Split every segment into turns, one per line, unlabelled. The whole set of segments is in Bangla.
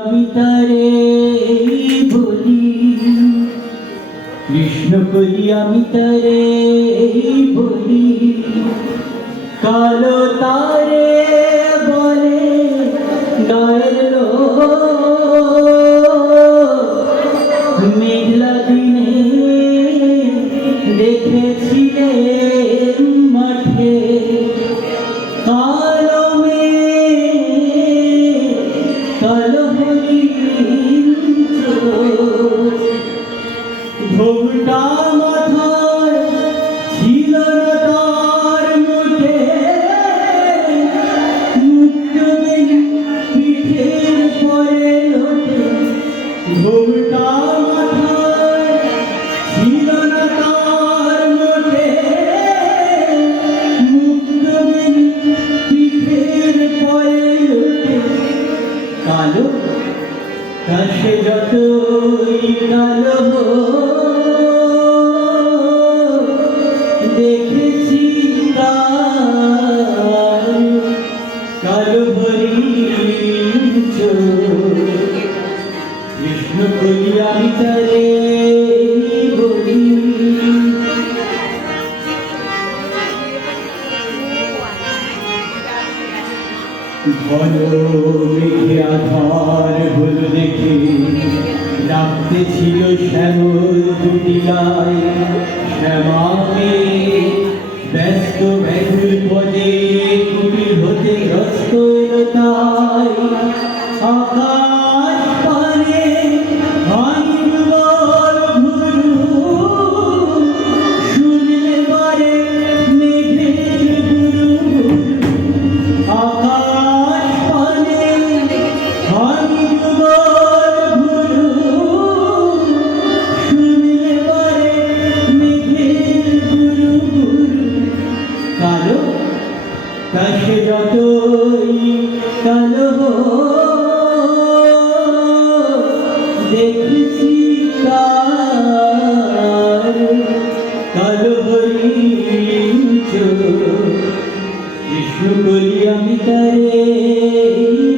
আমি তারে বলি কৃষ্ণ করি আমি তারে বলি কালো তারে তুই কালো ঘন ছিল শ্যামল দুটিলায় শ্যামাকে ব্যস্ত ব্যাকুল পদে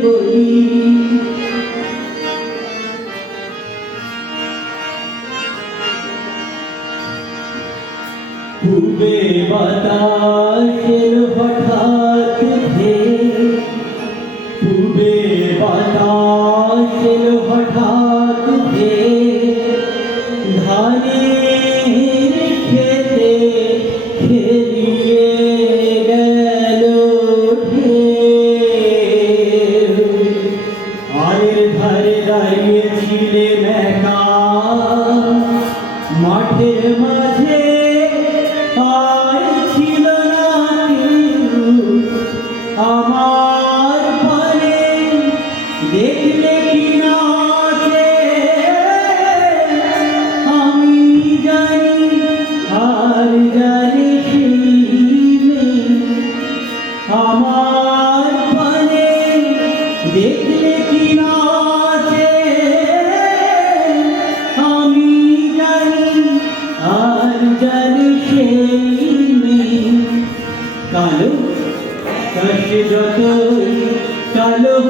বলি পূবে বাতাসের হঠাৎ ধে পূবে বাতাসের হঠাৎ ধে ধানের খেতে খেতে মাঝে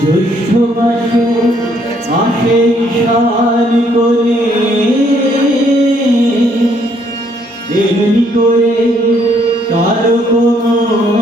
জ্যৈষ্ঠ করে। এমনি করে কারও কোনো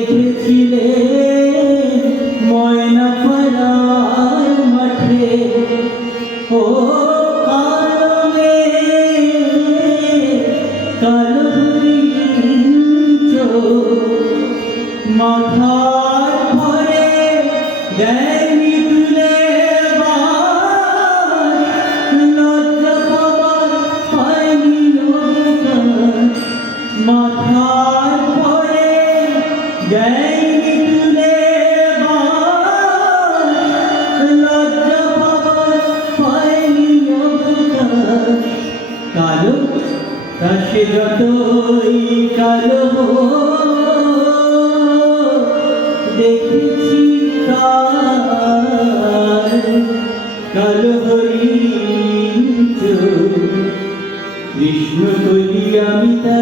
দেখেছিলে ময়না পাড়ার মাঠে। ও কালো মেয়ে, কালো কালো রাশে যতই কালো দেখেছি কালো হরি কৃষ্ণ বলি আমি তারে